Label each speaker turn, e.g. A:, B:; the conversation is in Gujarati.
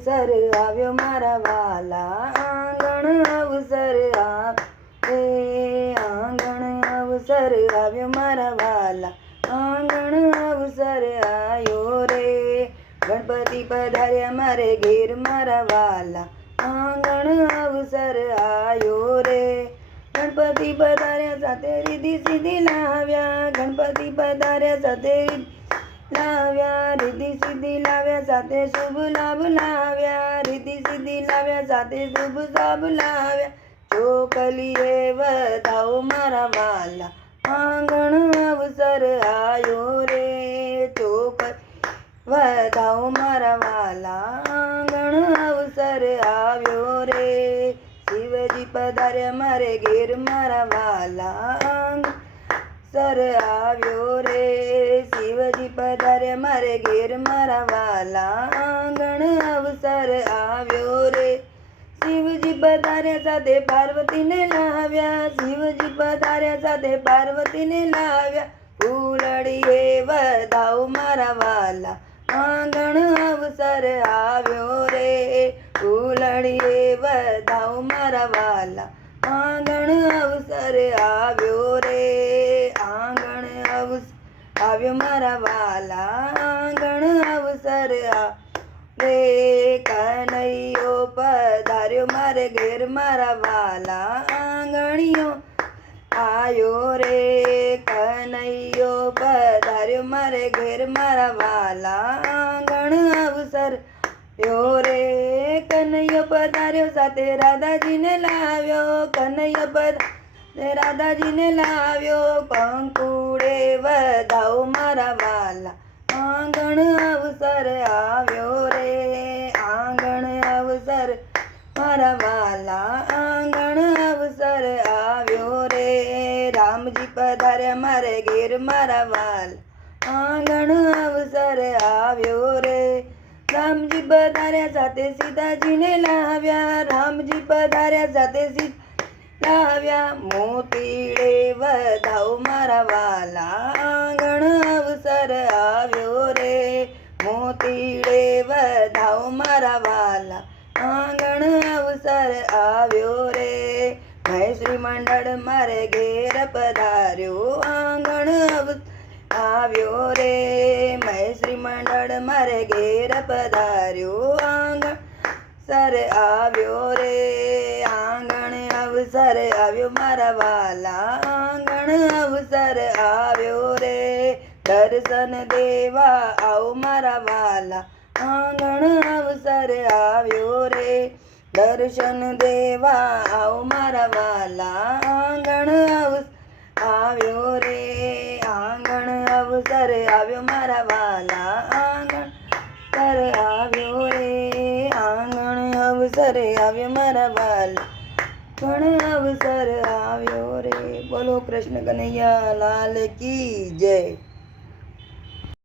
A: અવસર આવ્યો મારા વાલા. આંગણ અવસર આવે આંગણ અવસર આવ્યો મારા વાલા. આંગણ અવસર આવ્યો રે. ગણપતિ પધાર્યા મારે ઘેર મારા વાલા. આંગણ અવસર આવ્યો રે. ગણપતિ પધાર્યા સાથે રીધી સીધી લાવ્યા. ગણપતિ પધાર્યા સાથે લાવ્યા રીધી સીધી લાવ્યા સાથે શુભ લાભ લાવ્યા રીધી સીધી લાવ્યા સાથે શુભ લાભ લાવ્યા ચોકલીએ વધાવો મારા વાલા આંગણ અવસર આયો રે ચોક વધાવો મારા વાલા આંગણ અવસર આવ્યો રે શિવજી પધાર્યા મારે ઘેર મારા વાલા આંગ આવ્યો રે. શિવજી પધાર્યા મારે ઘેર મારા વાલા આંગણ અવસર આવ્યો રે. શિવજી પધાર્યા સાથે પાર્વતીને લાવ્યા. શિવજી પધાર્યા સાથે પાર્વતીને લાવ્યા. ફૂલડીએ વધાવ મારા વાલા આંગણ અવસર આવ્યો રે. ફૂલડીએ વધાવ મારા વાલા આંગણ અવસર આવ્યો મારા વાલા આંગણ અવસર રે કનૈયો પધાર્યો મારે ઘેર મારા વાલા આંગણીયો આયો રે કનૈયો પધાર્યો મારે ઘેર મારા વાલા આંગણ અવસર. યો રે કનૈયો પધાર્યો સાથે રાધાજીને લાવ્યો. કનૈયો પધાર્યો રાધાજીને લાવ્યો કંકુડે વધાવ મારા વાલા. આંગણ અવસર આવ્યો રે, આંગણ અવસર મારા વાલા. આંગણ અવસર આવ્યો રે, રામજી પધાર્યા મારે ઘેર મારા વાલ. આંગણ અવસર આવ્યો રે, રામજી પધાર્યા સાથે સીતાજીને લાવ્યા. રામજી પધાર્યા સાથે સીતા લાવ્યા મોતીડે વધાવ મારા વાલા આંગણ અવસર આવ્યો રે. મોતીડે વધાવ મારા વાલા આંગણ અવસર આવ્યો રે. મહેશ્રી મંડળ મારે ઘેર પધાર્યો, આંગણ આવ્યો રે. આવ્યો મારા વાલા આંગણ અવસર આવ્યો રે. દર્શન દેવા આવો મારા વાલા આંગણ અવસર આવ્યો રે. દર્શન દેવા આવો મારા વાલા આંગણ અવસર આવ્યો રે. આંગણ, અવસર આવ્યો મારા વાલા આંગણ સર આવ્યો રે. આંગણ, અવસર આવ્યો મારા વાલા પણ અવસર આવ્યો રે. બોલો કૃષ્ણ કનૈયા લાલ કી જય.